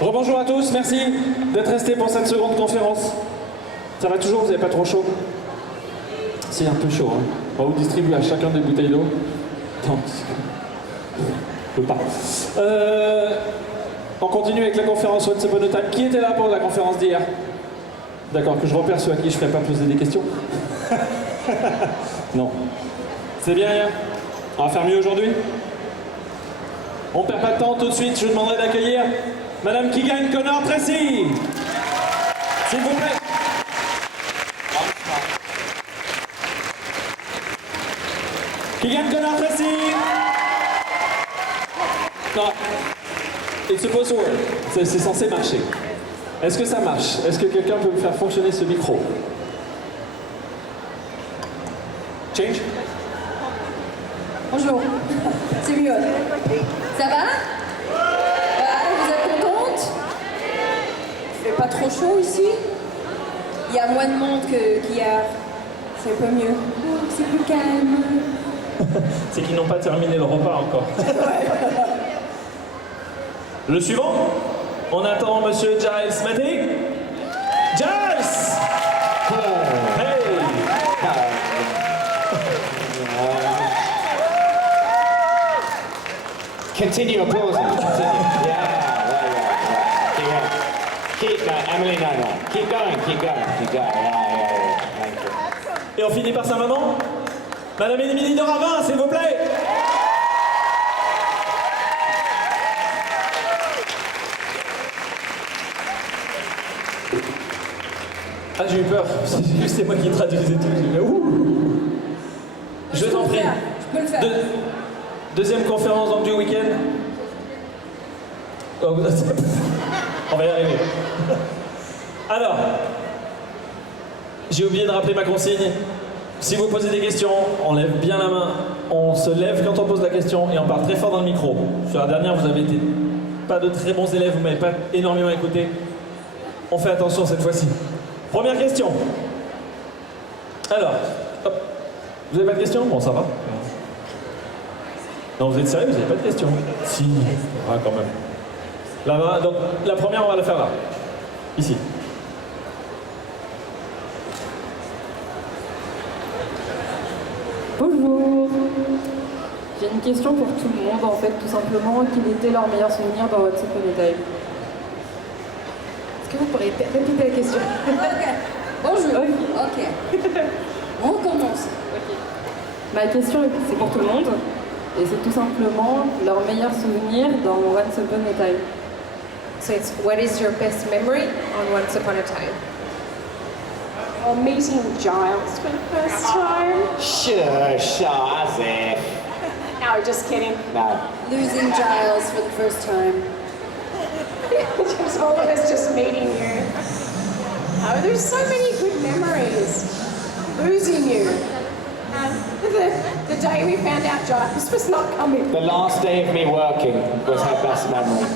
Rebonjour à tous, merci d'être restés pour cette seconde conférence. Ça va toujours, vous n'avez pas trop chaud? C'est un peu chaud, hein. On va vous distribuer à chacun des bouteilles d'eau. Non, je peux pas. On continue avec la conférence Once Upon a Time. Qui était là pour la conférence d'hier? D'accord, que je repère ceux à qui je ne ferai pas poser des questions. Non. C'est bien hier. On va faire mieux aujourd'hui. On perd pas de temps, tout de suite, je vous demanderai d'accueillir Madame Keegan Connor Tracy. S'il vous plaît. Keegan Connor Tracy. Non. It's supposed to work. C'est censé marcher. Est-ce que ça marche? Est-ce que quelqu'un peut me faire fonctionner ce micro? Change. Bonjour. C'est mieux. Ça va? Vous êtes contente? Il fait pas trop chaud ici? Il y a moins de monde qu'hier. C'est un peu mieux. Oh, c'est plus calme. C'est qu'ils n'ont pas terminé le repas encore. Le suivant, on attend Monsieur Giles Matthey. Giles! Hey! Continue applauding. Continue. Yeah, there you go. Keep that, Emilie, no. Keep going. Yeah. Thank you. Et on finit par sa maman, Madame Emilie de Ravin, s'il vous plaît. Ah, j'ai eu peur, c'est moi qui traduisais tout. J'ai dit, ouh. Je t'en prie. Je peux le faire. Deuxième conférence donc du week-end. Oh, on va y arriver. Alors, j'ai oublié de rappeler ma consigne. Si vous posez des questions, on lève bien la main. On se lève quand on pose la question et on parle très fort dans le micro. Sur la dernière, vous avez été pas de très bons élèves, vous m'avez pas énormément écouté. On fait attention cette fois-ci. Première question. Alors, hop. Vous avez pas de questions? Bon, ça va. Non, vous êtes sérieux? Vous n'avez pas de questions? Si, ah, quand même. Là-bas, donc la première, on va la faire là. Ici. Bonjour. J'ai une question pour tout le monde, en fait, tout simplement. Quel était leur meilleur souvenir dans Once Upon a Time? Est-ce que vous pourriez répéter la question? Ok. Bonjour. Ok. On recommence. Ok. Ma question, c'est pour tout le monde. Et c'est tout simplement leur meilleur souvenir dans Once Upon a Time. So it's, what is your best memory on Once Upon a Time? Meeting Giles for the first time. Shush, as if. No, just kidding. No. Losing Giles for the first time. Just all of us just meeting you. Oh, there's so many good memories. Losing you. The day we found out Giles was not coming. The last day of me working was her best memory.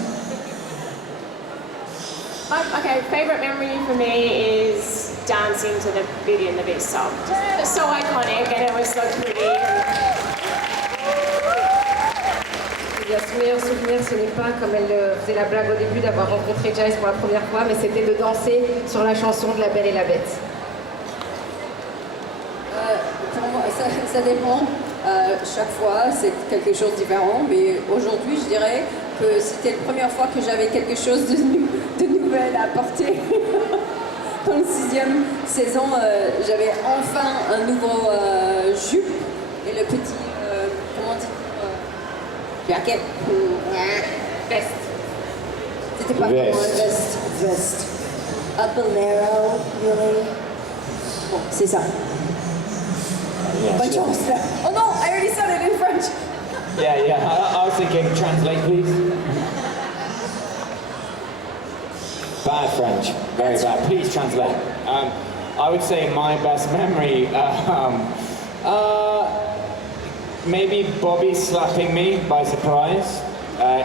Okay, favourite memory for me is dancing to the Beauty and the Beast song. It's so iconic and it was so pretty. Son meilleur souvenir, ce n'est pas, comme elle faisait la blague au début, d'avoir rencontré Giles pour la première fois, mais c'était de danser sur la chanson de La Belle et la Bête. Pour moi, ça dépend. Chaque fois, c'est quelque chose de différent. Mais aujourd'hui, je dirais que c'était la première fois que j'avais quelque chose de nouvel à apporter. Dans la 6e saison, j'avais enfin un nouveau jupe et le petit, comment on dit, jacket. Veste. C'était pas vraiment un veste. A bolero, really. Bon, c'est ça. Yeah, Bonne chance. Oh no, I already said it in French. Yeah. I was thinking, translate, please. Bad French, very bad. Please translate. I would say my best memory, maybe Bobby slapping me by surprise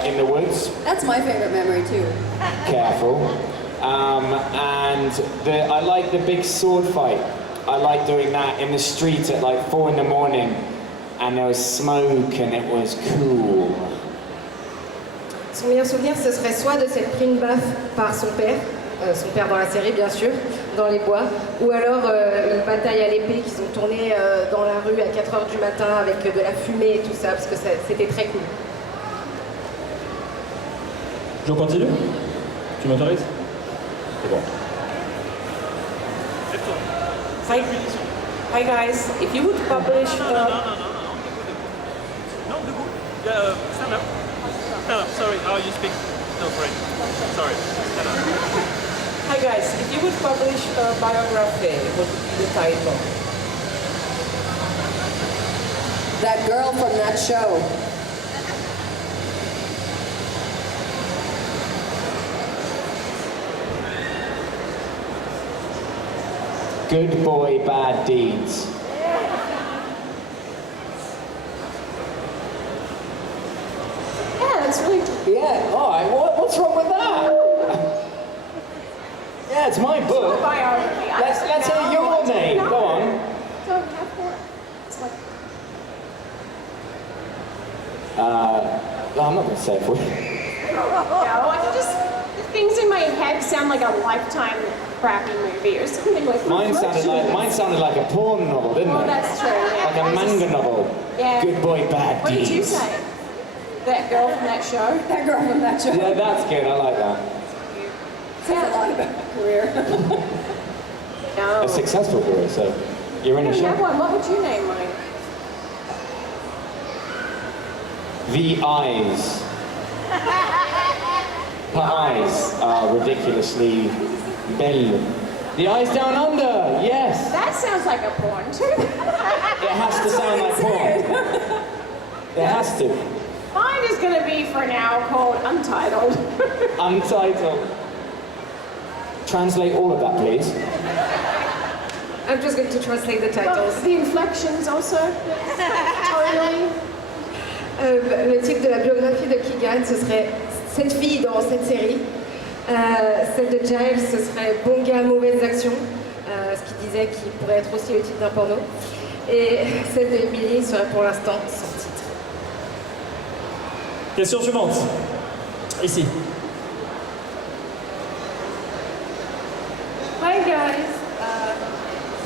in the woods. That's my favorite memory too. Careful. And I like the big sword fight. I like doing that in the street at like 4 in the morning, and there was smoke and it was cool. So son meilleur souvenir, ce serait soit de s'être pris une baffe par son père dans la série bien sûr, dans les bois, ou alors une bataille à l'épée qu'ils ont tournée dans la rue à 4h du matin avec de la fumée et tout ça, parce que c'était très cool. Je continue? Tu m'autorises? C'est bon. Hi guys, if you would publish No, good. Stand up. Stand up, sorry. Oh, you speak no French. Sorry. Stand up. Hi guys, if you would publish a biography, what would be the title? That girl from that show. Good boy, bad deeds. Yeah, that's really Yeah, alright, what's wrong with that? Yeah, it's my book. biography. Let's hear your name, go on. Don't have that. It's like, I'm not going to say it for you. no, I can just, the things in my head sound like a Lifetime crappy movie or something like that. Mine sounded like a porn novel, didn't Oh, it? that's true. Yeah. Like a manga novel. Yeah. Good boy, bad What deeds. did you say? That girl from that show? That girl from that show. Yeah, that's good, I like that. Says a lot about her career. No. A successful career, so you're in I a don't have show. one. What would you name mine? The eyes. Her eyes are ridiculously belle. The eyes down under, yes. That sounds like a porn too. It has to sound like porn. It has to. Mine is going to be for now called Untitled. Untitled. Translate all of that, please. I'm just going to translate the Well, titles. the inflections also. Totally. Le titre de la biographie de Keegan, ce serait cette fille dans cette série. Celle de Giles, ce serait bon gars, mauvaises actions, ce qui disait qu'il pourrait être aussi le titre d'un porno. Et celle de Emilie serait pour l'instant sans titre. Question suivante. Ici. Hi guys.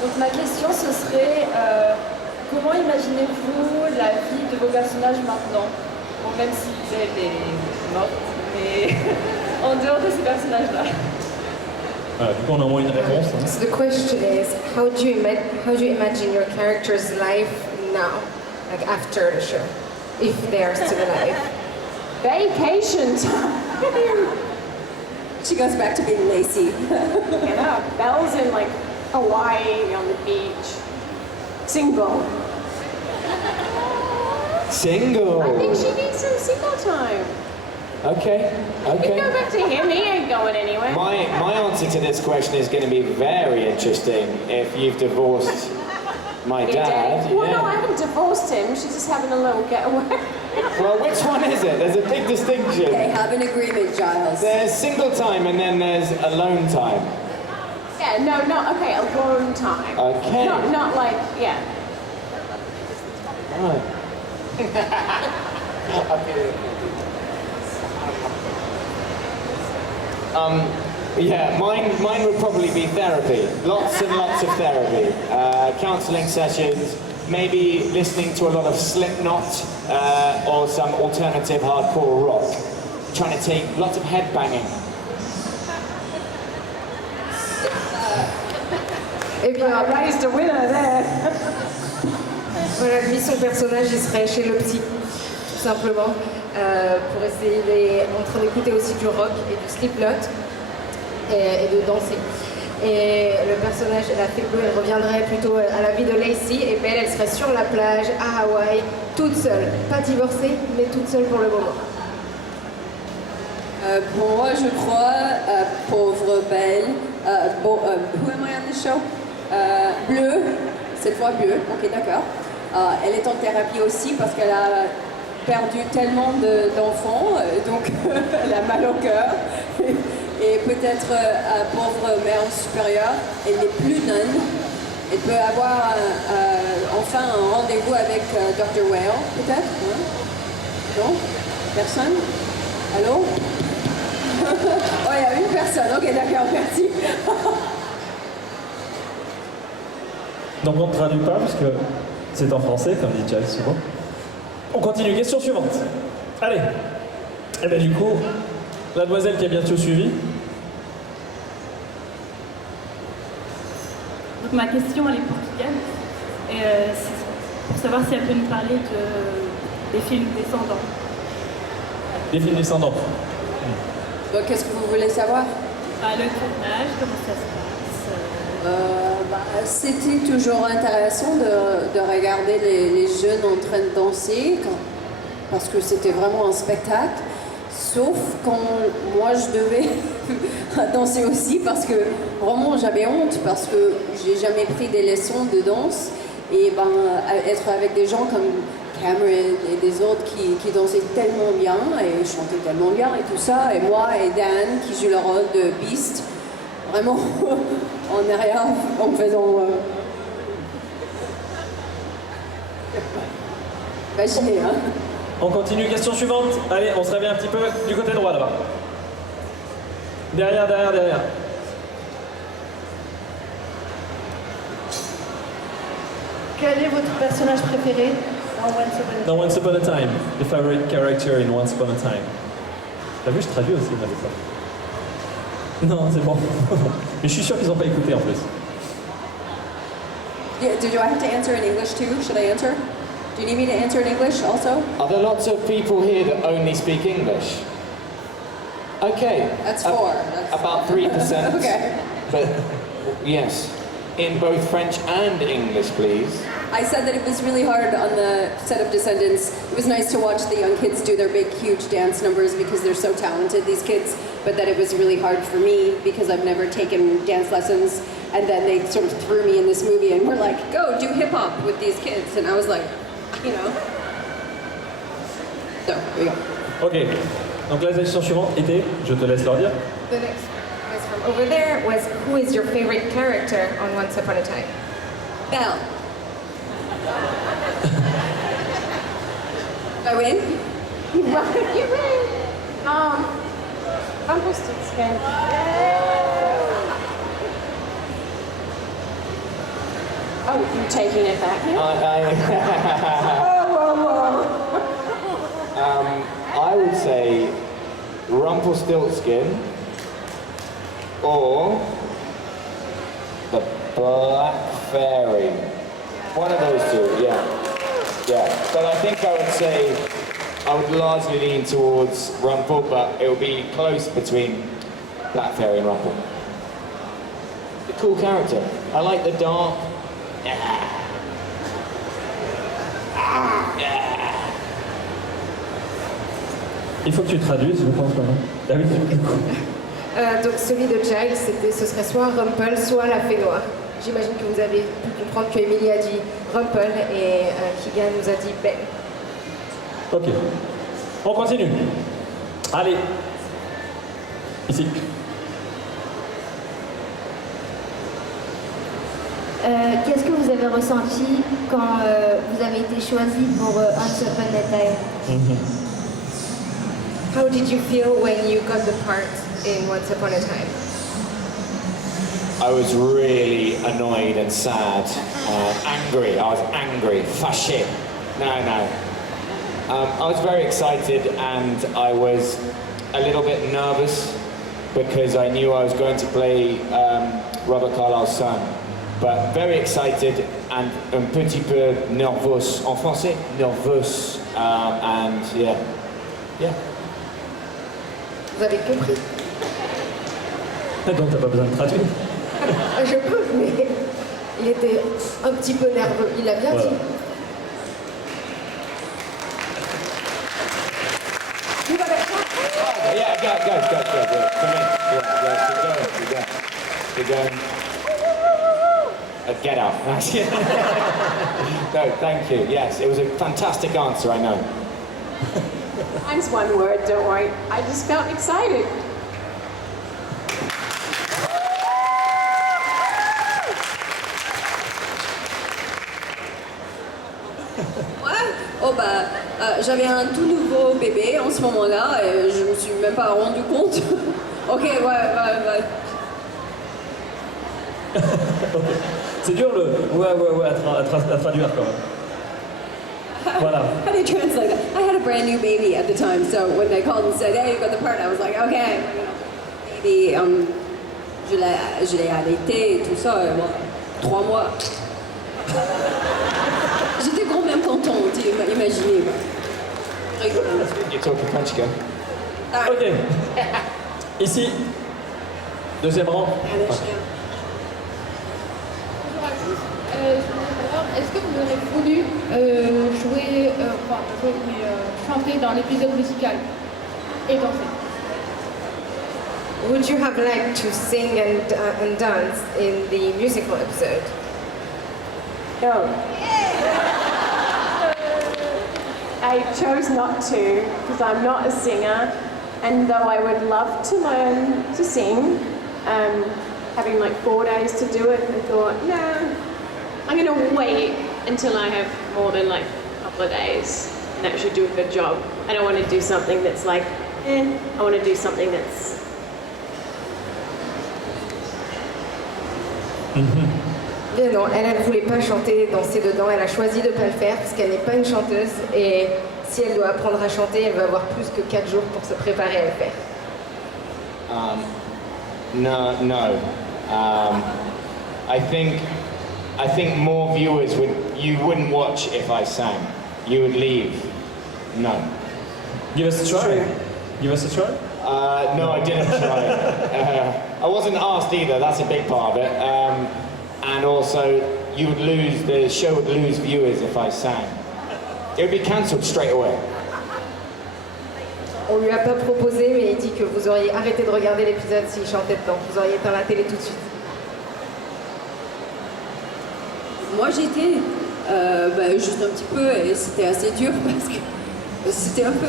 Donc ma question ce serait comment imaginez-vous la vie de vos personnages maintenant? Bon, même si elle est morte, mais en dehors de ces personnages-là. Voilà, du coup, on a au moins une réponse. Hein. So the question is, how do you imagine your character's life now, like after the show, if they are still alive? Vacation time. She goes back to being Lacey. You know, Belle's in like Hawaii on the beach. Single. Single. I think she needs some single time. Okay, We can go okay. back to him. He ain't going anywhere. My answer to this question is going to be very interesting if you've divorced my Your dad. Well, no, I Yeah. haven't divorced him. She's just having a little getaway. Well, which one is it? There's a big distinction. They have an agreement, Giles. There's single time and then there's alone time. Yeah, no, okay, alone time. Okay. Not like, yeah. Right. Yeah, mine would probably be therapy. Lots and lots of therapy. Counselling sessions, maybe listening to a lot of Slipknot or some alternative hardcore rock. Trying to take lots of headbanging. Eh bien, I raised a winner there. voilà, lui, son personnage, il serait chez le psy, tout simplement, pour essayer, il est en train d'écouter aussi du rock et du Slipknot et de danser. Et le personnage, la fée bleue, elle reviendrait plutôt à la vie de Lacey, et Belle, elle serait sur la plage, à Hawaï, toute seule. Pas divorcée, mais toute seule pour le moment. Pour moi, je crois, pauvre Belle, who am I on this show? Bleu, cette fois Bleu, ok d'accord. Elle est en thérapie aussi parce qu'elle a perdu tellement d'enfants, donc elle a mal au cœur. Et peut-être pauvre mère supérieure, elle n'est plus nonne. Elle peut avoir enfin un rendez-vous avec Dr. Whale, peut-être? Non? Personne? Allô? Oh, il y a une personne. Ok, d'accord, merci. Donc on ne traduit pas puisque c'est en français, comme dit Giles souvent. On continue, question suivante. Allez. Et bien du coup, la demoiselle qui a bientôt suivi. Donc ma question elle est portugaise. Et c'est pour savoir si elle peut nous parler des films descendants. Des films descendants. Donc, qu'est-ce que vous voulez savoir? Le tournage, comment ça se passe C'était toujours intéressant de regarder les jeunes en train de danser, parce que c'était vraiment un spectacle. Sauf quand moi je devais danser aussi, parce que vraiment j'avais honte, parce que j'ai jamais pris des leçons de danse. Et être avec des gens comme Cameron et des autres qui dansaient tellement bien et chantaient tellement bien et tout ça, et moi et Dan qui joue le rôle de Beast, vraiment en arrière en faisant imaginez, hein. On continue, question suivante. Allez, on se réveille un petit peu du côté droit là-bas. Derrière. Quel est votre personnage préféré Dans Once Upon a Time, the favorite character in Once Upon a Time. T'as vu, je traduis aussi, moi, des fois. Non, c'est bon. Mais je suis sûr qu'ils n'ont pas écouté en plus. Yeah, do I have to answer in English too? Should I answer? Do you need me to answer in English also? Are there lots of people here that only speak English? Okay. That's 4. About 3%. Okay. But yes, in both French and English, please. I said that it was really hard on the set of Descendants. It was nice to watch the young kids do their big, huge dance numbers because they're so talented, these kids, but that it was really hard for me because I've never taken dance lessons, and then they sort of threw me in this movie and were like, go do hip-hop with these kids, and I was like, you know. So, there we go. Ok. Donc la question suivante était, je te laisse leur dire. The next was from over there was, who is your favorite character on Once Upon a Time? Belle. I win? You win. Rumpelstiltskin. Oh, you're taking it back now? I would say Rumpelstiltskin or the Black Fairy. One of those two, yeah. But I think I would say I would largely lean towards Rumpel, but it will be close between Black Fairy and Rumpel. A cool character. I like the dark. Il faut que tu traduises, je pense, maintenant. Ah oui, du coup. Donc celui de Giles, ce serait soit Rumpel, soit la fée noire. J'imagine que vous avez pu comprendre que Emilie a dit Rumpel et Keegan nous a dit Ben. Ok. On continue. Allez. Ici. Qu'est-ce que vous avez ressenti quand vous avez été choisi pour Once Upon a Time? How did you feel when you got the part in Once Upon a Time? I was really annoyed and sad, angry. I was angry, fâché. No. I was very excited and I was a little bit nervous because I knew I was going to play Robert Carlyle's son. But very excited and un petit peu nerveux. En français, nerveux. And yeah. Vous avez compris? Donc t'as pas besoin de traduire. Je peux, mais il était un petit peu nerveux. Il l'a bien dit. Yeah, go. Keep going. Get out. No, thank you. Yes, it was a fantastic answer, I know. Mine's one word, don't worry. I just felt excited. j'avais un tout nouveau bébé en ce moment-là et je me suis même pas rendu compte. Ok, ouais. C'est dur le ouais à traduire quand même. Voilà. How do you translate that? I had a brand new baby at the time, so when they called and said, hey, you got the part, I was like, okay. Baby, je l'ai allaité et tout ça, 3 mois. J'étais quand même contente, imaginez. You're talking French again. Ok. Ici, deuxième rang. Bonjour à tous. Je voulais savoir, est-ce que vous aurez voulu chanter dans l'épisode musical et danser? Would you have liked to sing and dance in the musical episode? No. I chose not to because I'm not a singer, and though I would love to learn to sing, having like 4 days to do it, I thought, no, I'm going to wait until I have more than like a couple of days and actually do a good job. I don't want to do something that's like, I want to do something that's... Bien non, elle ne voulait pas chanter, danser dedans, elle a choisi de ne pas le faire parce qu'elle n'est pas une chanteuse et si elle doit apprendre à chanter, elle va avoir plus que 4 jours pour se préparer à le faire. No. I think more viewers wouldn't watch if I sang. You would leave. No. Give us a try. No, I didn't try. I wasn't asked either. That's a big part of it. And also, the show would lose viewers if I sang. It would be cancelled straight away. On lui a pas proposé, mais il dit que vous auriez arrêté de regarder l'épisode s'il chantait dedans. Vous auriez éteint la télé tout de suite. Moi j'étais juste un petit peu et c'était assez dur parce que c'était un peu...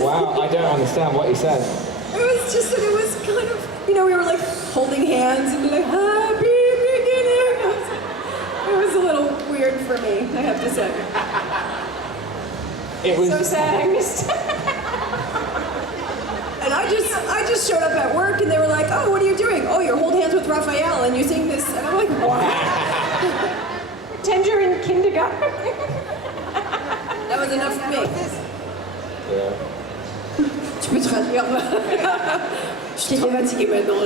Wow, I don't understand what he said. It was just that it was kind of, we were like holding hands and like, happy beginning. It was a little weird for me, I have to say. It was So sad I missed it. And I just showed up at work and they were like, oh, what are you doing? Oh, you're holding hands with Raphael and you sing this. And I'm like, what? Pretend you're in kindergarten. That was enough for me. Yeah. Tu peux traduire. Je suis traumatisée maintenant.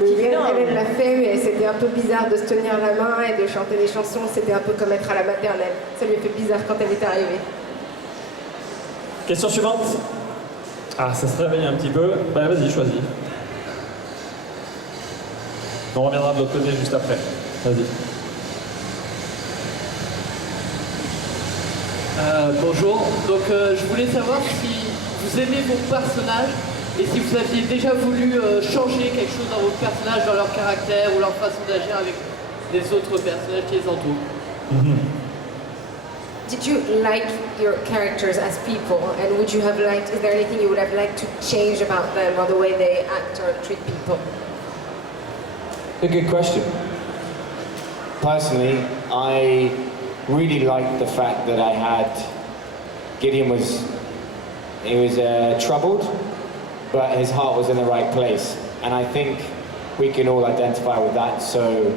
Elle l'a fait, mais c'était un peu bizarre de se tenir la main et de chanter des chansons. C'était un peu comme être à la maternelle. Ça lui a fait bizarre quand elle est arrivée. Question suivante. Ah, ça se réveille un petit peu. Bah vas-y, choisis. On reviendra de l'autre côté juste après. Vas-y. Bonjour, donc je voulais savoir si vous aimez vos personnages et si vous aviez déjà voulu changer quelque chose dans vos personnages, dans leur caractère ou leur façon d'agir avec les autres personnages qui les entourent. Did you like your characters as people, and would you have liked, is there anything you would have liked to change about them or the way they act or treat people? A good question. Personally, I really liked the fact that I had Gideon was troubled, but his heart was in the right place, and I think we can all identify with that. So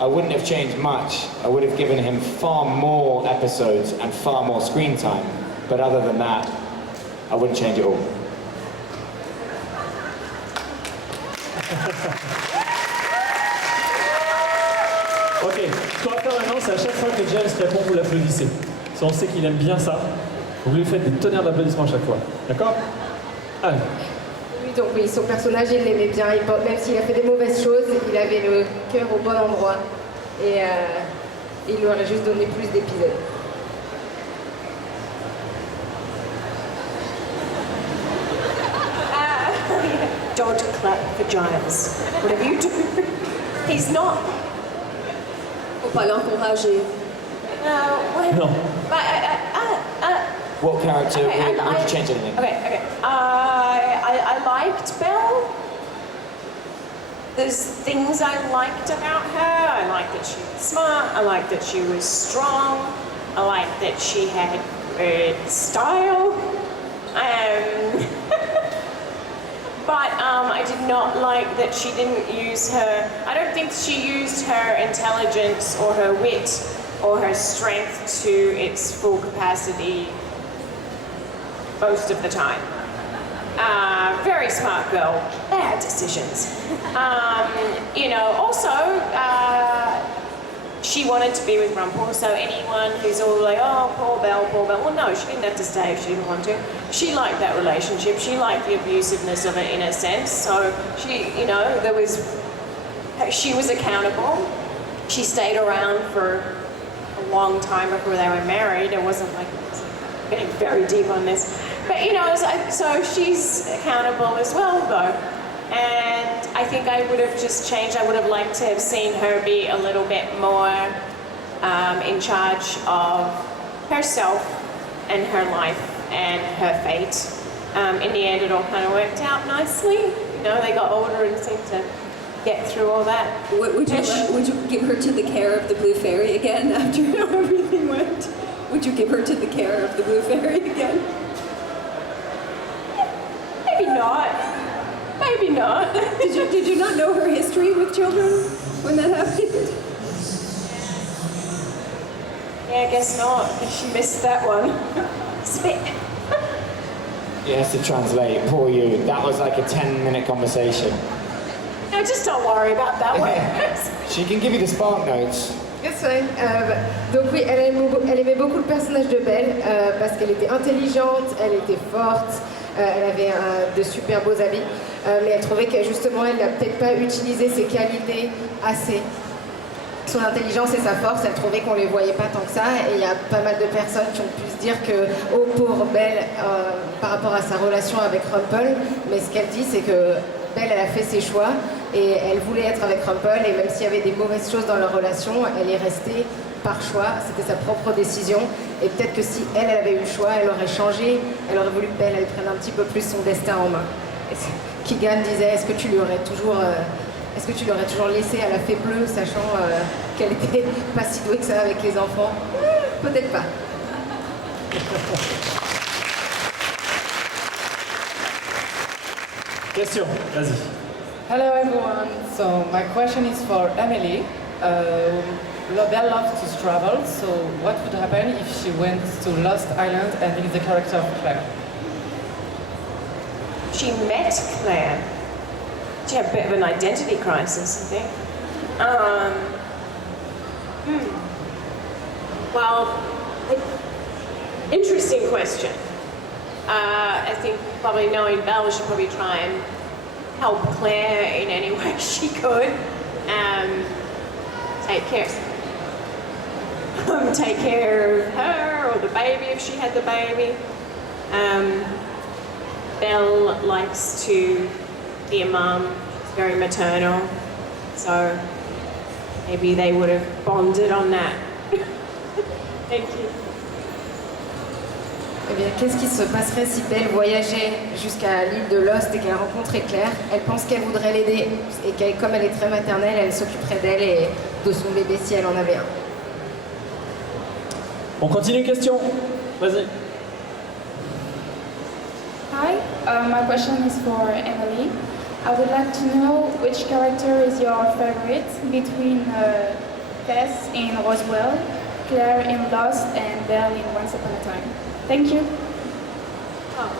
I wouldn't have changed much. I would have given him far more episodes and far more screen time, but other than that, I wouldn't change it all. Ok, ce qu'on va faire maintenant, c'est à chaque fois que Giles répond, vous l'applaudissez. Si on sait qu'il aime bien ça, vous lui faites des tonnerres d'applaudissements à chaque fois. D'accord? Allez. Oui, donc oui, son personnage, il l'aimait bien. Même s'il a fait des mauvaises choses, il avait le cœur au bon endroit. Et il lui aurait juste donné plus d'épisodes. Don't clap for Giles. Whatever you do, he's not. Faut pas l'encourager. Non. What character Okay, would you change anything? Okay. I liked Belle. there's things I liked about her. I liked that she was smart. I liked that she was strong. I liked that she had style. But I did not like that she didn't use her, I don't think she used her intelligence or her wit or her strength to its full capacity most of the time. Very smart girl, bad decisions. You know, also, she wanted to be with Rumpel, so anyone who's all like, oh, poor Belle, well no, she didn't have to stay if she didn't want to. She liked that relationship, she liked the abusiveness of it in a sense, so she, you know, she was accountable. She stayed around for a long time before they were married. It wasn't like, getting very deep on this. But you know, so she's accountable as well though. And I think I would have just changed. I would have liked to have seen her be a little bit more in charge of herself and her life and her fate. In the end, it all kind of worked out nicely. You know, they got older and seemed to get through all that. Would you give her to the care of the Blue Fairy again after how everything went? Would you give her to the care of the Blue Fairy again? Maybe not. Maybe not. Did you not know her history with children when that happened? Yeah, I guess not. She missed that one. Spit. Yes, to translate, poor you. That was like a 10-minute conversation. No, just don't worry about that one. She can give you the spark notes. Yes, donc oui, elle aimait beaucoup le personnage de Belle parce qu'elle était intelligente, elle était forte, elle avait de super beaux habits, mais elle trouvait que justement elle n'a peut-être pas utilisé ses qualités assez. Son intelligence et sa force, elle trouvait qu'on les voyait pas tant que ça, et il y a pas mal de personnes qui ont pu se dire que, oh pauvre Belle, par rapport à sa relation avec Rumpel, mais ce qu'elle dit c'est que Belle, elle a fait ses choix et elle voulait être avec Rumpel, et même s'il y avait des mauvaises choses dans leur relation, elle est restée par choix, c'était sa propre décision, et peut-être que si elle avait eu le choix, elle aurait changé, elle aurait voulu que Belle, elle prenne un petit peu plus son destin en main. Et Keegan disait, est-ce que tu l'aurais toujours laissé à la fée bleue, sachant qu'elle était pas si douée que ça avec les enfants? Peut-être pas. Question, vas-y. Hello everyone, so my question is for Emilie. Belle loves to travel, so what would happen if she went to Lost Island and meets the character of Claire? She met Claire. She had a bit of an identity crisis, I think. Well, interesting question. I think probably knowing Belle, she'd probably try and help Claire in any way she could. Take care of her or the baby if she had the baby. Belle likes to be a mum, she's very maternal, so maybe they would have bonded on that. Thank you. Eh bien, qu'est-ce qui se passerait si Belle voyageait jusqu'à l'île de Lost et qu'elle rencontrait Claire? Elle pense qu'elle voudrait l'aider, et comme elle est très maternelle, elle s'occuperait d'elle et de son bébé si elle en avait un. On continue, question. Vas-y. Hi, my question is for Emilie. I would like to know which character is your favorite between Tess in Roswell, Claire in Lost, and Belle in Once Upon a Time. Thank you. Oh,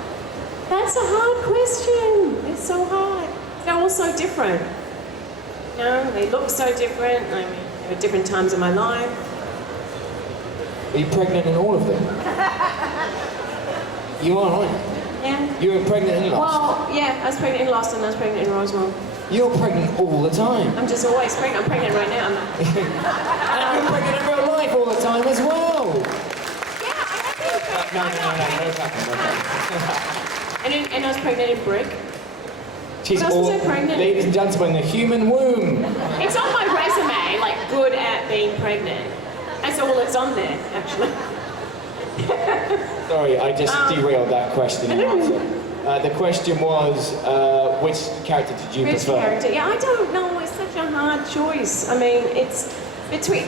that's a hard question. It's so hard. They're all so different. You know, they look so different. I mean, there were different times in my life. Are you pregnant in all of them? You are, aren't you? Yeah. You were pregnant in Lost? Well, yeah, I was pregnant in Lost and I was pregnant in Roswell. You're pregnant all the time. I'm just always pregnant. I'm pregnant right now. And you're pregnant in real life all the time as well. No. And I was pregnant in Brick. She's what else was I pregnant? Ladies and gentlemen, the human womb. It's on my resume, like good at being pregnant. That's all that's on there, actually. Sorry, I just derailed that question and answer. The question was, which character did you Which prefer? character? Yeah, I don't know. It's such a hard choice. I mean, it's between.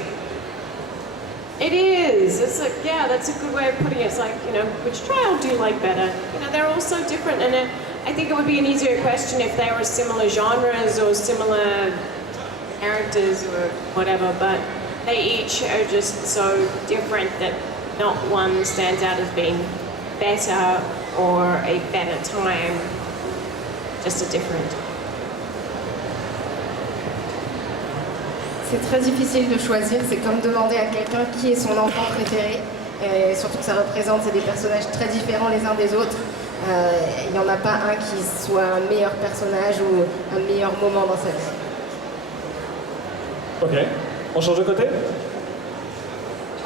It is. It's like, yeah, that's a good way of putting it. It's like, you know, which trial do you like better? You know, they're all so different, and I think it would be an easier question if they were similar genres or similar characters or whatever, but they each are just so different that not one stands out as being better or a better time, just a different. C'est très difficile de choisir, c'est comme demander à quelqu'un qui est son enfant préféré, et surtout que ça représente, c'est des personnages très différents les uns des autres. Il n'y en a pas un qui soit un meilleur personnage ou un meilleur moment dans sa vie. Ok, on change de côté?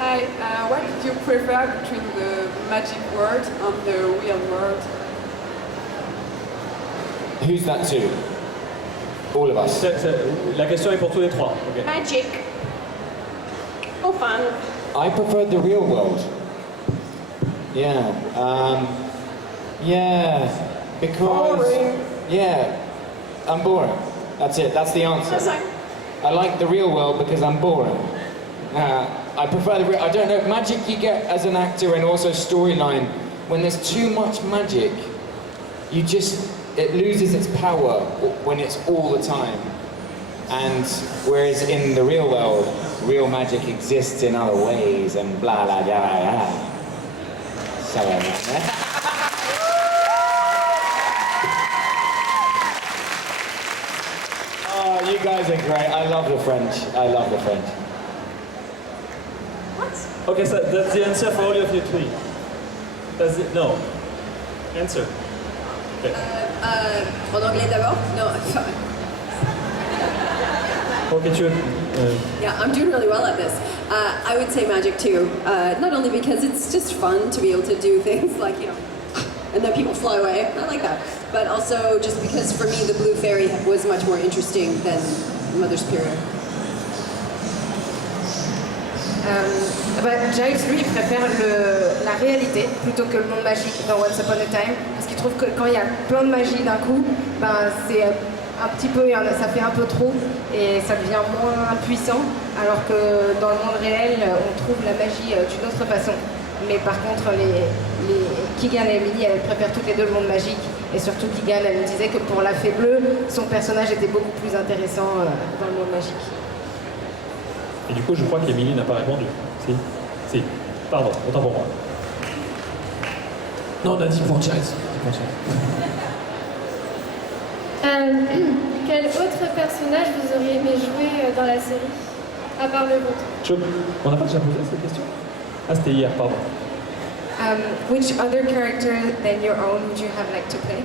Hi, what did you prefer between the magic world and the real world? Who's that to? All of us. La question est pour tous les trois. Okay. Magic. Oh, fun. I preferred the real world. Yeah. Yeah. Because. Boring. Yeah. I'm boring. That's it. That's the answer. I like the real world because I'm boring. I prefer the real. I don't know. Magic you get as an actor and also storyline. When there's too much magic, you just. It loses its power when it's all the time. And whereas in the real world, real magic exists in other ways and blah blah blah blah. Sorry about that. Oh, you guys are great. I love the French. I love the French. What? Okay, so that's the answer for all of you three. That's it. No. Answer. Okay. En anglais d'abord? No, sorry. Okay, Yeah, I'm doing really well at this. I would say magic too. Not only because it's just fun to be able to do things like, you know, and then people fly away. I like that. But also just because for me the blue fairy was much more interesting than Mother Superior. Giles, lui, il préfère la réalité plutôt que le monde magique dans Once Upon a Time, parce qu'il trouve que quand il y a plein de magie d'un coup, ben, c'est un petit peu, ça fait un peu trop et ça devient moins puissant, alors que dans le monde réel, on trouve la magie d'une autre façon. Mais par contre, Keegan et Emilie, elles préfèrent toutes les deux le monde magique, et surtout Keegan, elle me disait que pour la fée bleue, son personnage était beaucoup plus intéressant dans le monde magique. Et du coup, je crois qu'Emilie n'a pas répondu. Si. Si. Pardon, autant pour moi. Non, on a 10 points, Giles. Quel autre personnage vous auriez aimé jouer dans la série, à part le vôtre? On n'a pas déjà posé cette question? Ah, c'était hier, pardon. Which other character than your own would you have liked to play?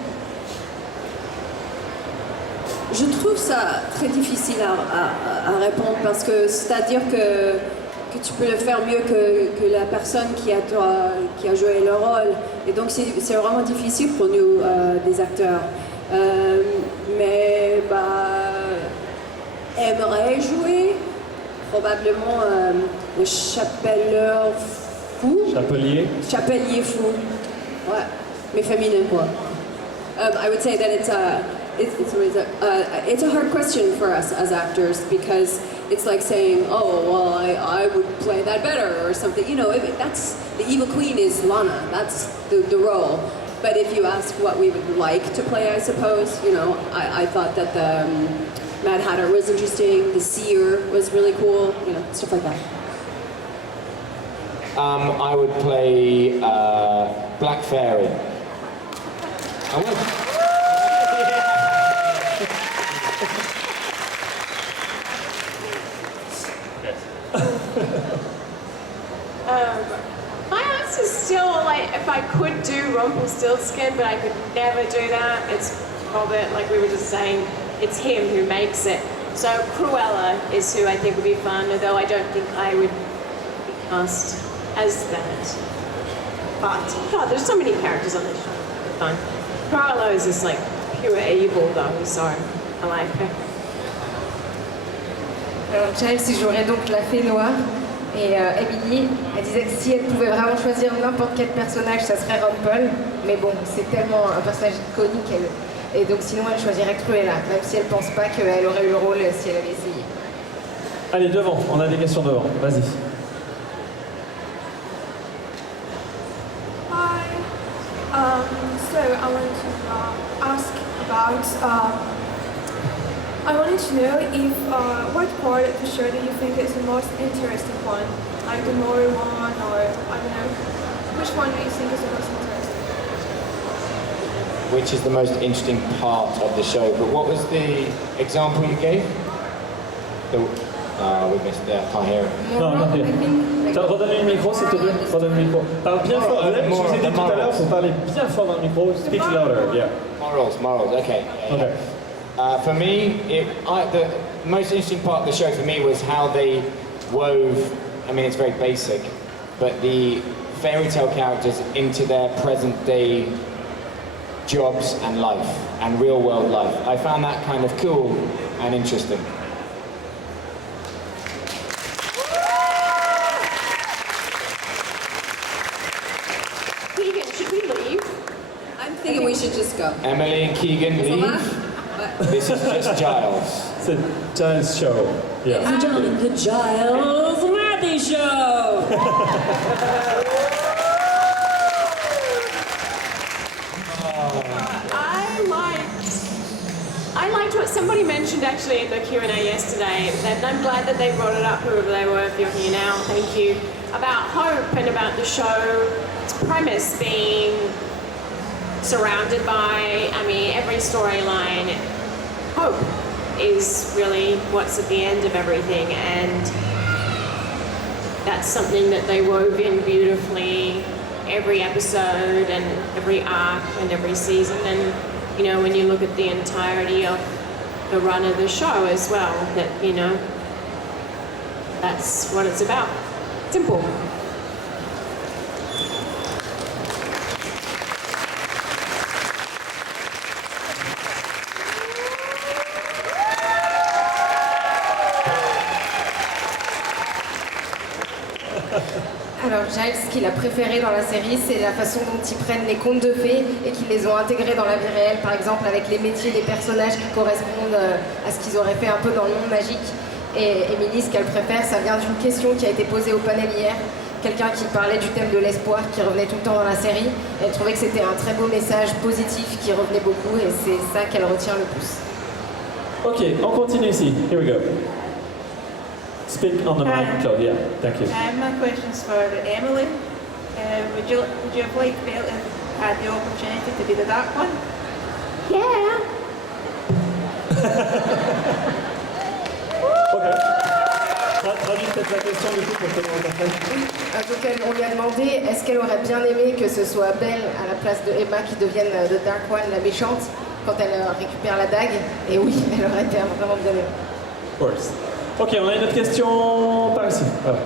Je trouve ça très difficile à répondre parce que c'est-à-dire que tu peux le faire mieux que la personne qui a joué le rôle. Et donc c'est vraiment difficile pour nous, des acteurs. Mais aimerait jouer probablement le chapelleur fou. Chapelier fou. Ouais, mais féminin quoi. I would say that it's a hard question for us as actors because it's like saying, oh, well, I would play that better or something. You know, that's the evil queen is Lana. That's the role. But if you ask what we would like to play, I suppose, you know, I thought that the Mad Hatter was interesting. The Seer was really cool. You know, stuff like that. I would play Black Fairy. I would. My answer's still like if I could do Rumpelstiltskin, but I could never do that. It's Robert, like we were just saying, it's him who makes it. So Cruella is who I think would be fun, although I don't think I would be cast as that. But God, there's so many characters on this show. It's fun. Cruella is just like pure evil though, so I like her. Alors Giles, il jouerait donc la fée noire Et Emilie, elle disait que si elle pouvait vraiment choisir n'importe quel personnage, ça serait Rumple. Mais bon, c'est tellement un personnage iconique. Et donc sinon, elle choisirait Cruella, même si elle pense pas qu'elle aurait eu le rôle si elle avait essayé. Allez, devant, on a des questions devant, vas-y. Hi. So I wanted to ask about. I wanted to know if what part of the show do you think is the most interesting one, like the moral one, or I don't know, which one do you think is the most interesting? Which is the most interesting part of the show? But what was the example you gave? We missed it. I can't hear it. Non, non, redonne le micro, s'il te plaît. Redonne le micro. Parle bien fort. Je vous ai dit tout à l'heure, il faut parler bien fort dans le micro. Speak louder, yeah. Morals, okay. Okay. For me, the most interesting part of the show for me was how they wove, I mean it's very basic, but the fairy tale characters into their present day jobs and life, and real world life. I found that kind of cool and interesting. Keegan, should we leave? I'm thinking we should just go. Emilie and Keegan, leave. This is just Giles. It's a Giles show. Yeah. Ladies and gentlemen, the Giles Matthey Show! I liked what somebody mentioned actually in the Q&A yesterday, and I'm glad that they brought it up, whoever they were, if you're here now, thank you, about hope and about the show's premise being surrounded by, I mean, every storyline. Hope is really what's at the end of everything, and that's something that they wove in beautifully every episode and every arc and every season. And you know, when you look at the entirety of the run of the show as well, that, you know, that's what it's about. Simple. Alors Giles, ce qu'il a préféré dans la série, c'est la façon dont ils prennent les contes de fées et qu'ils les ont intégrés dans la vie réelle, par exemple avec les métiers des personnages qui correspondent à ce qu'ils auraient fait un peu dans le monde magique. Et Emilie, ce qu'elle préfère, ça vient d'une question qui a été posée au panel hier, quelqu'un qui parlait du thème de l'espoir qui revenait tout le temps dans la série. Elle trouvait que c'était un très beau message positif qui revenait beaucoup et c'est ça qu'elle retient le plus. Ok, on continue ici. Here we go. Speak on the mic, Claude. Yeah, thank you. My question's for Emilie. Would you have liked to have had the opportunity to be the dark one? Yeah. Ok. Traduis peut-être la question du coup pour que l'on comprenne. Donc on lui a demandé est-ce qu'elle aurait bien aimé que ce soit Belle à la place de Emma qui devienne The Dark One, la méchante, quand elle récupère la dague. Et oui, elle aurait été vraiment bien aimée. Of course. Ok, on a une autre question par ici. Voilà.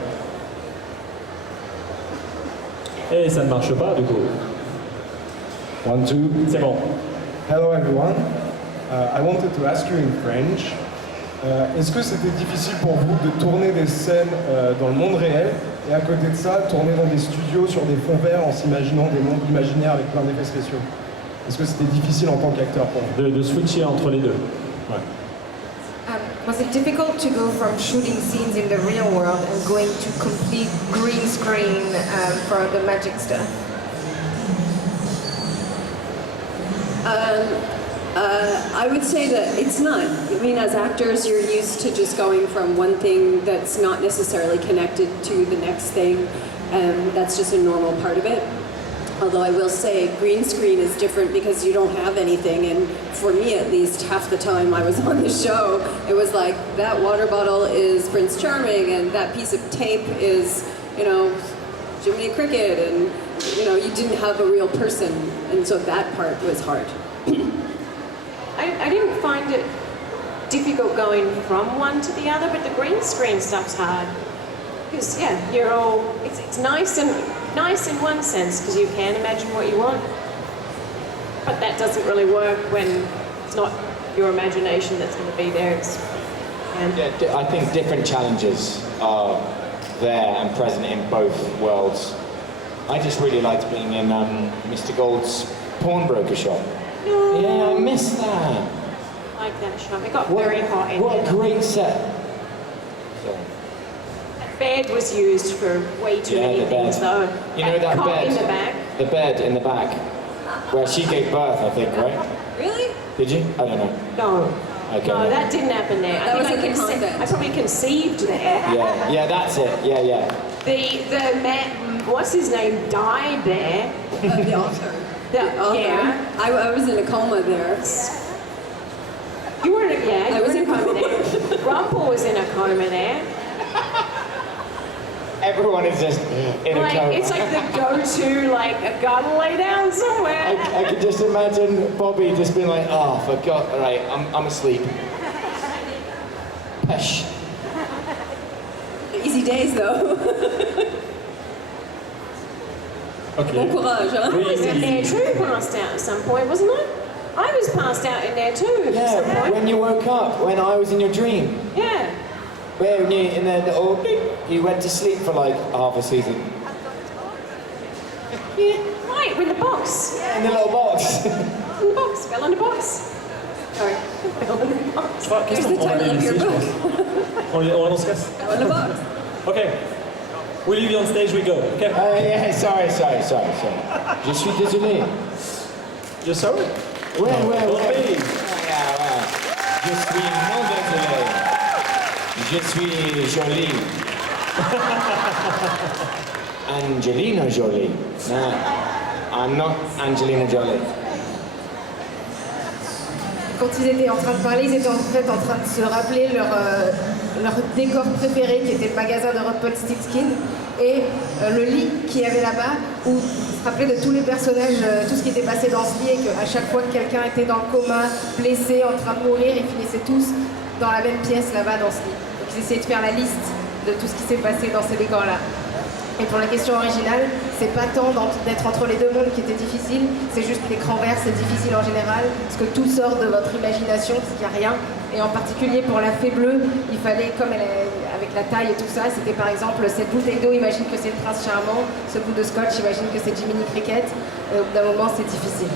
Et ça ne marche pas du coup. 1, 2. C'est bon. Hello everyone. I wanted to ask you in French. Est-ce que c'était difficile pour vous de tourner des scènes dans le monde réel et à côté de ça, tourner dans des studios sur des fonds verts en s'imaginant des mondes imaginaires avec plein d'effets spéciaux? Est-ce que c'était difficile en tant qu'acteur pour vous? De switcher entre les deux. Ouais. Was it difficult to go from shooting scenes in the real world and going to complete green screen for the magic stuff? I would say that it's not. I mean, as actors, you're used to just going from one thing that's not necessarily connected to the next thing. That's just a normal part of it. Although I will say green screen is different because you don't have anything, and for me at least, half the time I was on the show, it was like, that water bottle is Prince Charming, and that piece of tape is, you know, Jiminy Cricket, and, you know, you didn't have a real person, and so that part was hard. I didn't find it difficult going from one to the other, but the green screen stuff's hard. Because, yeah, you're all, it's nice in one sense, because you can imagine what you want. But that doesn't really work when it's not your imagination that's going to be there. I think different challenges are there and present in both worlds. I just really liked being in Mr. Gold's pawnbroker shop. Yeah, I missed that. I like that shop. It got very hot in What there. a great set. So. That bed was used for way too many things, though. You know that cot bed? in the back. The bed in the back, where she gave birth, I think, right? Really? Did you? I don't know. No. Okay. No, that didn't happen there. That was I in the convent. I probably conceived there. Yeah, that's it. Yeah. The man, what's his name, died there. The author. Yeah. I was in a coma there. You were in a, yeah, I you was were in in a coma there. Rumpel was in a coma there. Everyone is just in a coma. It's like the go-to, like, I gotta lay down somewhere. I can just imagine Bobby just being like, oh, for God, all right, I'm asleep. Pesh. Easy days, though. Okay. Bon courage, hein? I was in there too, passed out at some point, wasn't I? I was passed out in there too at some Yeah, point. when you woke up, when I was in your dream. Yeah. Where you, and then you went to sleep for like half a season. Right, with the box. In the little box. In the box, fell on the box. Sorry, fell on the box. Qu'est-ce qu'on va les laisser, je pense. On se casse. On the box. Okay. We leave you on stage, we go. Okay. Yeah, sorry. Je suis désolé. You're sorry? Ouais. Hey. Je suis non désolé. Je suis jolie. Angelina Jolie. No, I'm not Angelina Jolie. Quand ils étaient en train de parler, ils étaient en fait en train de se rappeler leur décor préféré, qui était le magasin de Rumpelstiltskin, et le lit qu'il y avait là-bas, où ils se rappelaient de tous les personnages, tout ce qui était passé dans ce lit, et qu'à chaque fois que quelqu'un était dans le coma, blessé, en train de mourir, ils finissaient tous dans la même pièce là-bas dans ce lit. Donc ils essayaient de faire la liste de tout ce qui s'est passé dans ces décors-là. Et pour la question originale, c'est pas tant d'être entre les deux mondes qui était difficile, c'est juste l'écran vert, c'est difficile en général, parce que tout sort de votre imagination, parce qu'il n'y a rien. Et en particulier pour la fée bleue, il fallait, comme elle est, avec la taille et tout ça, c'était par exemple cette bouteille d'eau, imagine que c'est le prince charmant, ce bout de scotch, imagine que c'est Jiminy Cricket, et au bout d'un moment, c'est difficile.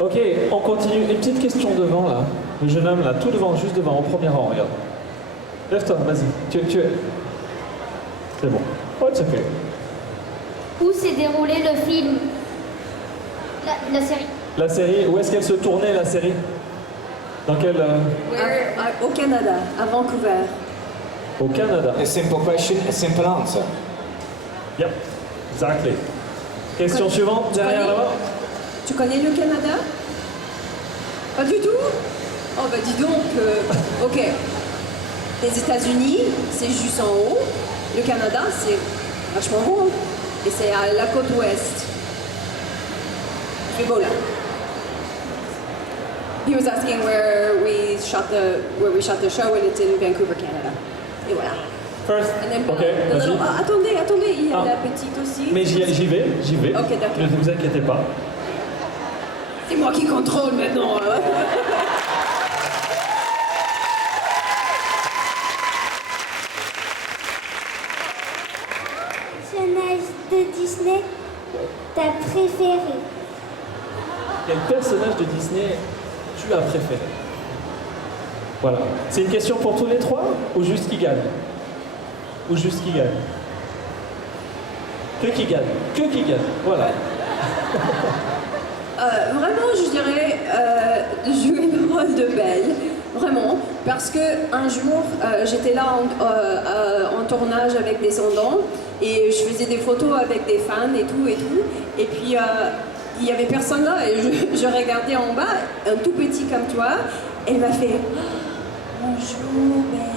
Ok, on continue. Une petite question devant là. Le jeune homme là, tout devant, juste devant, au premier rang, regarde. Lève-toi, vas-y. Tu es. C'est bon. Oh, it's okay. Où s'est déroulé le film? La série. La série, où est-ce qu'elle se tournait la série? Dans quel... Au Canada, à Vancouver. Au Canada. A simple question, a simple answer. Yep, exactly. Question suivante, derrière là-bas. Tu connais le Canada? Pas du tout? Oh bah dis donc, ok. Les États-Unis, c'est juste en haut. Le Canada, c'est vachement haut. Et c'est à la côte ouest. C'est beau là. He was asking where we shot the show, and it's in Vancouver, Canada. Et voilà. First, ok, vas-y. Attendez, il y a la petite aussi. Mais j'y vais. Ok, d'accord. Ne vous inquiétez pas. C'est moi qui contrôle maintenant. Hein. Personnage de Disney, t'as préféré? Quel personnage de Disney tu as préféré? Voilà. C'est une question pour tous les trois ou juste qui gagne? Ou juste qui gagne? Que qui gagne? Voilà. Vraiment, je dirais de jouer le rôle de Belle, vraiment, parce que un jour j'étais là en tournage avec Descendants et je faisais des photos avec des fans et tout, et puis il y avait personne là et je regardais en bas, un tout petit comme toi, et elle m'a fait bonjour Belle.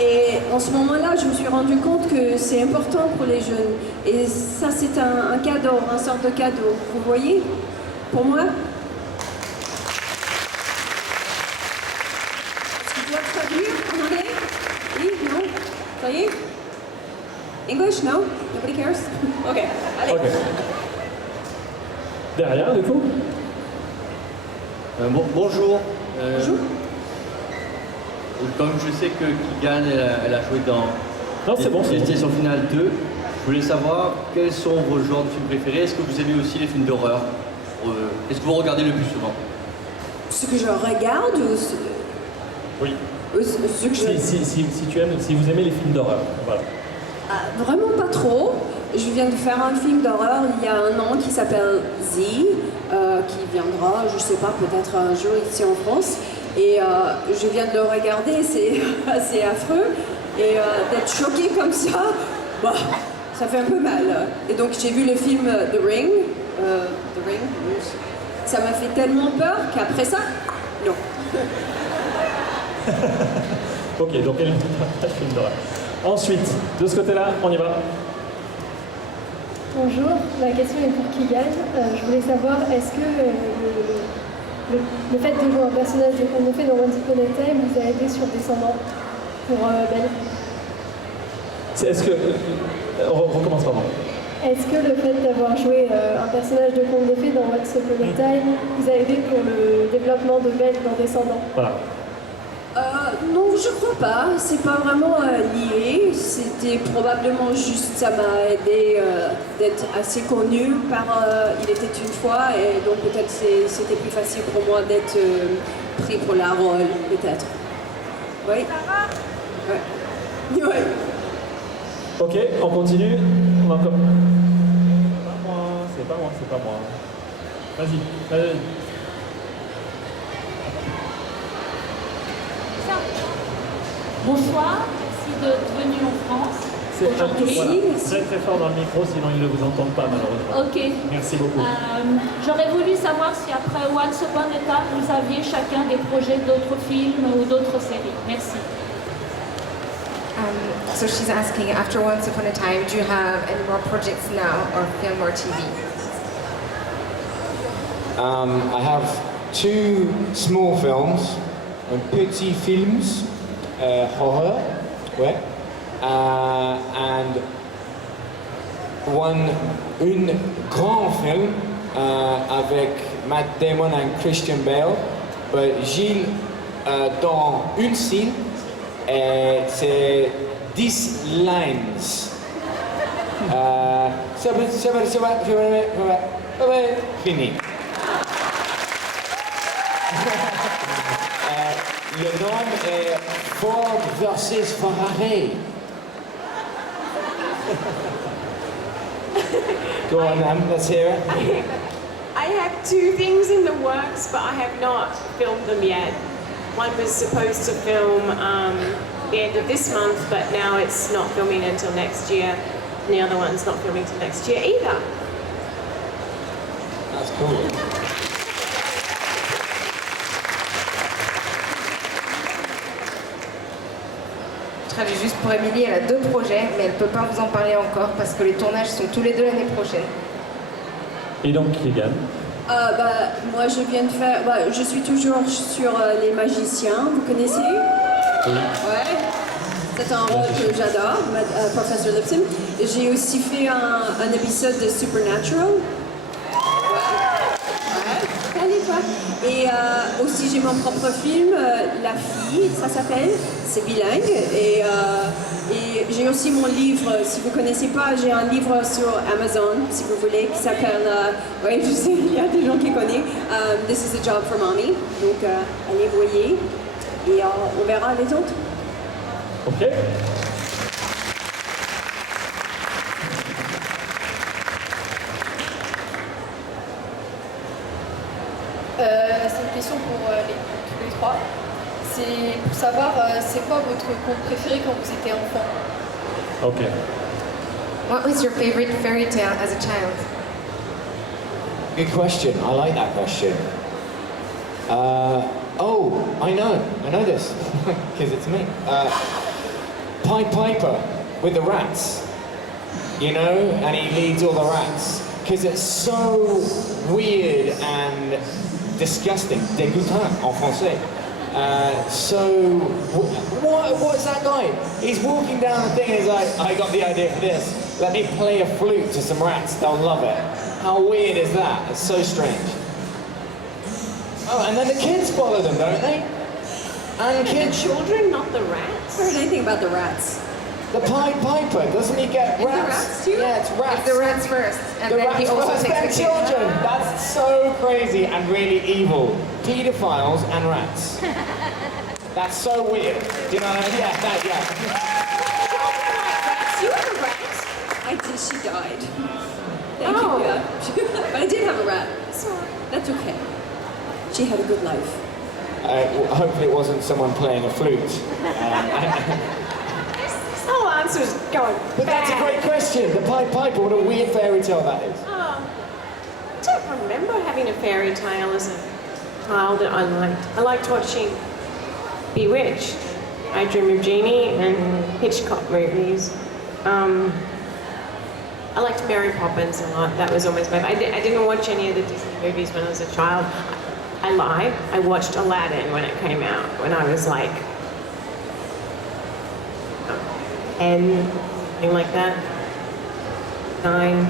Et en ce moment-là, je me suis rendu compte que c'est important pour les jeunes. Et ça, c'est un cadeau, un sorte de cadeau. Vous voyez? Pour moi. Est-ce que je dois traduire en anglais? Oui? Non? Ça y est? English? No? Nobody cares? Ok, allez. Ok. Derrière, du coup? Bonjour. Bonjour. comme je sais que Keegan, elle a joué dans Non, c'est bon, c'est bon. Destination Finale 2, je voulais savoir quels sont vos genres de films préférés. Est-ce que vous aimez aussi les films d'horreur? Est-ce que vous regardez le plus souvent? Ce que je regarde ou ce... Oui. Ce que je... Si vous aimez les films d'horreur, voilà. Vraiment pas trop. Je viens de faire un film d'horreur il y a un an qui s'appelle Z, qui viendra, je sais pas, peut-être un jour ici en France. Et je viens de le regarder, c'est assez affreux. Et d'être choquée comme ça, bah, ça fait un peu mal. Et donc j'ai vu le film The Ring. Ça m'a fait tellement peur qu'après ça, non. Ok, donc elle pas de film d'horreur. Ensuite, de ce côté-là, on y va. Bonjour, la question est pour Keegan. Je voulais savoir, est-ce que le fait de jouer un personnage de conte de fées dans Once Upon a Time vous a aidé sur Descendants pour Belle? Est-ce que... recommence, pardon. Est-ce que le fait d'avoir joué un personnage de conte de fées dans Once Upon a Time vous a aidé pour le développement de Belle dans Descendants? Voilà. Non, je crois pas. C'est pas vraiment lié. C'était probablement juste, ça m'a aidé d'être assez connue par Il était une fois, et donc peut-être c'était plus facile pour moi d'être pris pour la rôle, peut-être. Oui. Ouais. Ouais. Ok, on continue. On va encore... C'est pas moi. Vas-y. Bonsoir, merci d'être venu en France. C'est un tout très fort dans le micro, sinon ils ne vous entendent pas malheureusement. Ok. Merci beaucoup. J'aurais voulu savoir si après Once Upon a Time, vous aviez chacun des projets d'autres films ou d'autres séries. Merci. So she's asking, after Once Upon a Time, do you have any more projects now, or film or TV? I have 2 small films, petits films, horror, ouais, and une grand film avec Matt Damon et Christian Bale, but Gilles dans une scène, c'est 10 lines. Ça va, fini. Le nom est Ford versus Ferrari. Go on, let's hear it. I have 2 things in the works, but I have not filmed them yet. One was supposed to film the end of this month, but now it's not filming until next year. And the other one's not filming until next year either. That's cool. Je traduis juste pour Emilie, elle a 2 projets, mais elle ne peut pas vous en parler encore parce que les tournages sont tous les 2 l'année prochaine. Et donc, Keegan? Moi, je viens de faire... je suis toujours sur Les Magiciens, vous connaissez? Oui. Ouais. C'est un rôle que j'adore, Professor Lipton. J'ai aussi fait un épisode de Supernatural. Et aussi j'ai mon propre film, La Fille, ça s'appelle, c'est bilingue. Et j'ai aussi mon livre, si vous ne connaissez pas, j'ai un livre sur Amazon, si vous voulez, qui s'appelle, oui je sais, il y a des gens qui connaissent, This is a Job for Mommy. Donc allez voyez, et on verra les autres. Ok. C'est une question pour tous les 3. C'est pour savoir, c'est quoi votre conte préféré quand vous étiez enfant? Ok. What was your favorite fairy tale as a child? Good question. I like that question. I know this because it's me. Pied Piper with the rats, you know, and he leads all the rats because it's so weird and disgusting, dégoûtant en français. What's that guy? He's walking down the thing and he's like, I got the idea for this. Let me play a flute to some rats, they'll love it. How weird is that? It's so strange. Oh, and then the kids follow them, don't they? And kids. Children, not the rats. I heard anything about the rats. The Pied Piper, doesn't he get rats? The rats too? Yeah, it's rats. The rats first, and the then rats he also first, takes then the children. That's so crazy and really evil. Pedophiles and rats. That's so weird. Do you know what I mean? Yeah. You have a rat? I did. She died. Thank you. Yeah. But I did have a rat. So that's okay. She had a good life. Hopefully it wasn't someone playing a flute. This whole answer's going But that's a great question. The Pied Piper, what a weird fairy tale that is. I don't remember having a fairy tale as a child that I liked. I liked watching Bewitched, I Dream of Jeannie, and Hitchcock movies. I liked Mary Poppins a lot. That was always my favorite. I didn't watch any of the Disney movies when I was a child. I lie. I watched Aladdin when it came out, when I was like 10, something like that, 9.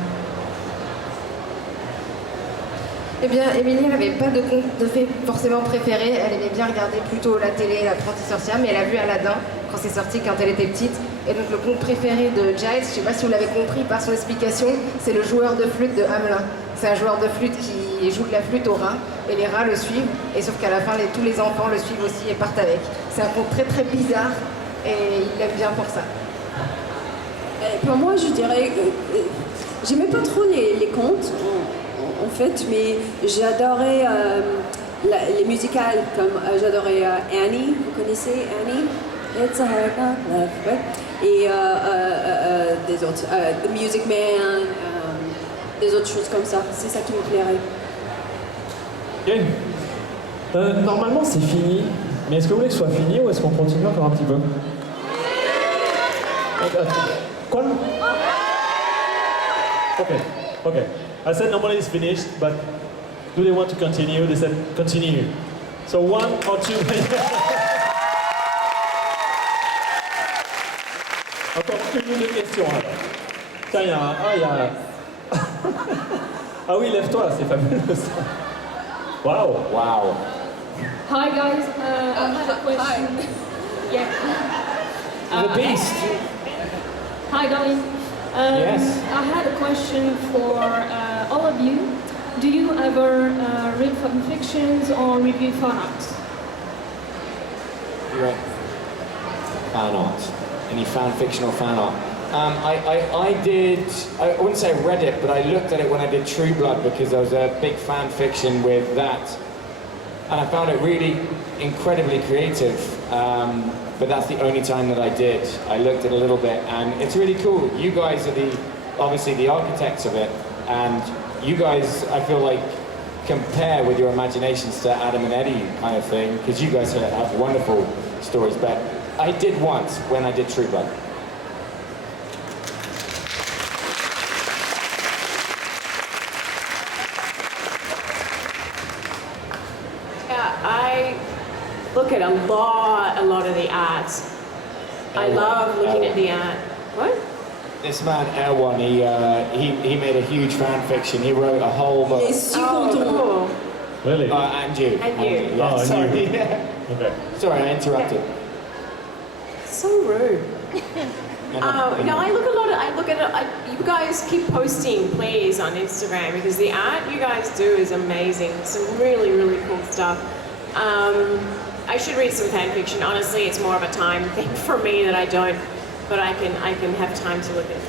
Eh bien, Emilie, elle n'avait pas de conte de fées forcément préféré. Elle aimait bien regarder plutôt la télé, l'apprentie sorcière, mais elle a vu Aladdin quand c'est sorti, quand elle était petite. Et donc le conte préféré de Giles, je ne sais pas si vous l'avez compris par son explication, c'est le joueur de flûte de Hamelin. C'est un joueur de flûte qui joue de la flûte aux rats, et les rats le suivent, et sauf qu'à la fin, tous les enfants le suivent aussi et partent avec. C'est un conte très très bizarre, et il l'aime bien pour ça. Pour moi, je dirais que j'aimais pas trop les contes, en fait, mais j'adorais les musicales, comme j'adorais Annie, vous connaissez Annie? It's a hard love, right? Et des autres, The Music Man, des autres choses comme ça, c'est ça qui me plairait. Ok. Normalement c'est fini, mais est-ce que vous voulez que ce soit fini ou est-ce qu'on continue encore un petit peu? Quoi? Okay. I said normally it's finished, but do they want to continue? They said continue. So 1 or 2 Encore une question alors. Tiens, il y a Ah oui, lève-toi, c'est fabuleux ça. Wow. Hi guys, I had a question. Yeah. The Beast. Hi guys. Yes. I had a question for all of you. Do you ever read fan fictions or review fan art? Right. Fan art. Any fan fiction or fan art? I did, I wouldn't say I read it, but I looked at it when I did True Blood because I was a big fan fiction with that. And I found it really incredibly creative. But that's the only time that I did. I looked at it a little bit and it's really cool. You guys are obviously the architects of it, and you guys, I feel like, compare with your imaginations to Adam and Eddie kind of thing, because you guys have wonderful stories. But I did once when I did True Blood. I look at a lot of the arts. I love looking at the art. What? This man, Erwan, he made a huge fan fiction. He wrote a whole book. Cool. Really? And you. And you. Yeah, and sorry. you. Okay. Sorry, I interrupted. So rude. No, I look at it. You guys keep posting, please, on Instagram, because the art you guys do is amazing. Some really, really cool stuff. I should read some fan fiction. Honestly, it's more of a time thing for me that I don't. But I can have time to look at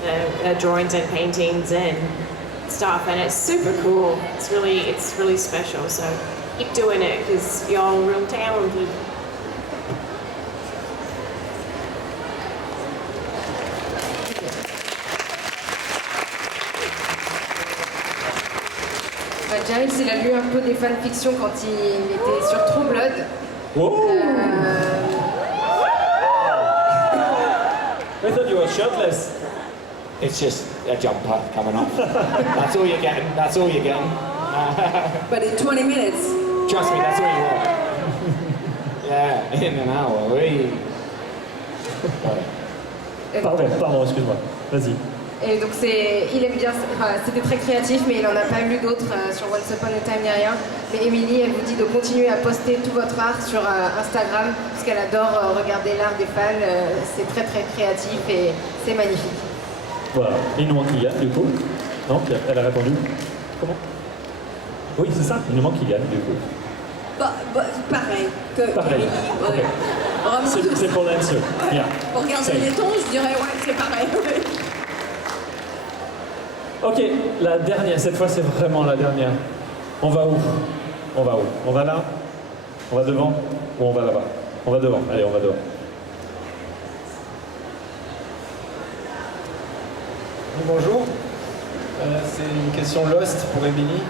the drawings and paintings and stuff, and it's super cool. It's really special. So keep doing it because you're all real talented. Giles, il a lu un peu des fanfictions quand il était sur True Blood. I thought you were shirtless. It's just a jumper coming off. That's all you're getting. That's all you're getting. But in 20 minutes. Trust me, that's all you want. Yeah, in an hour. Pardon, excuse-moi. Vas-y. Et donc il aime bien, c'était très créatif, mais il n'en a pas lu d'autres sur Once Upon a Time ni rien. Mais Emilie, elle vous dit de continuer à poster tout votre art sur Instagram, parce qu'elle adore regarder l'art des fans. C'est très très créatif et c'est magnifique. Voilà, il nous manque Kylian du coup. Non, elle a répondu. Comment? Oui, c'est ça, il nous manque Kylian du coup. Pareil que Pareil. Emilie. Ouais. C'est pour l'anse. Yeah. Pour regarder les tons, je dirais ouais, c'est pareil. Ok, la dernière, cette fois c'est vraiment la dernière. On va où? On va où? On va là? On va devant? Ou on va là-bas? On va devant, allez, on va devant. Oui, bonjour. C'est une question Lost pour Emilie.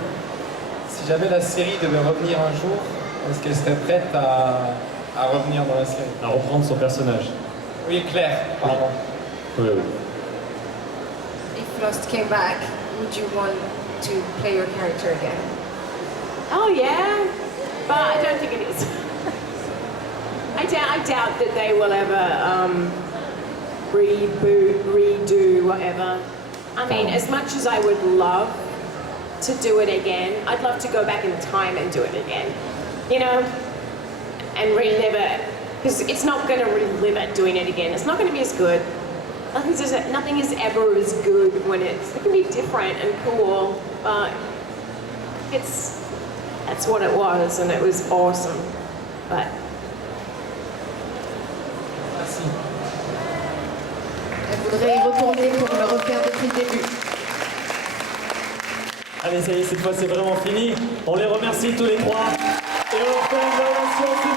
Si jamais la série devait revenir un jour, est-ce qu'elle serait prête à revenir dans la série? À reprendre son personnage. Oui, Claire, pardon. Oui, oui. If Lost came back, would you want to play your character again? Oh yeah, but I don't think it is. I doubt that they will ever reboot, redo, whatever. I mean, as much as I would love to do it again, I'd love to go back in time and do it again, you know, and relive it. Because it's not going to relive it doing it again. It's not going to be as good. Nothing is ever as good when it can be different and cool, but that's what it was, and it was awesome. But Merci. Elle voudrait y retourner pour le refaire depuis le début. Allez, ça y est, cette fois c'est vraiment fini. On les remercie tous les trois. Et on fait une ovation.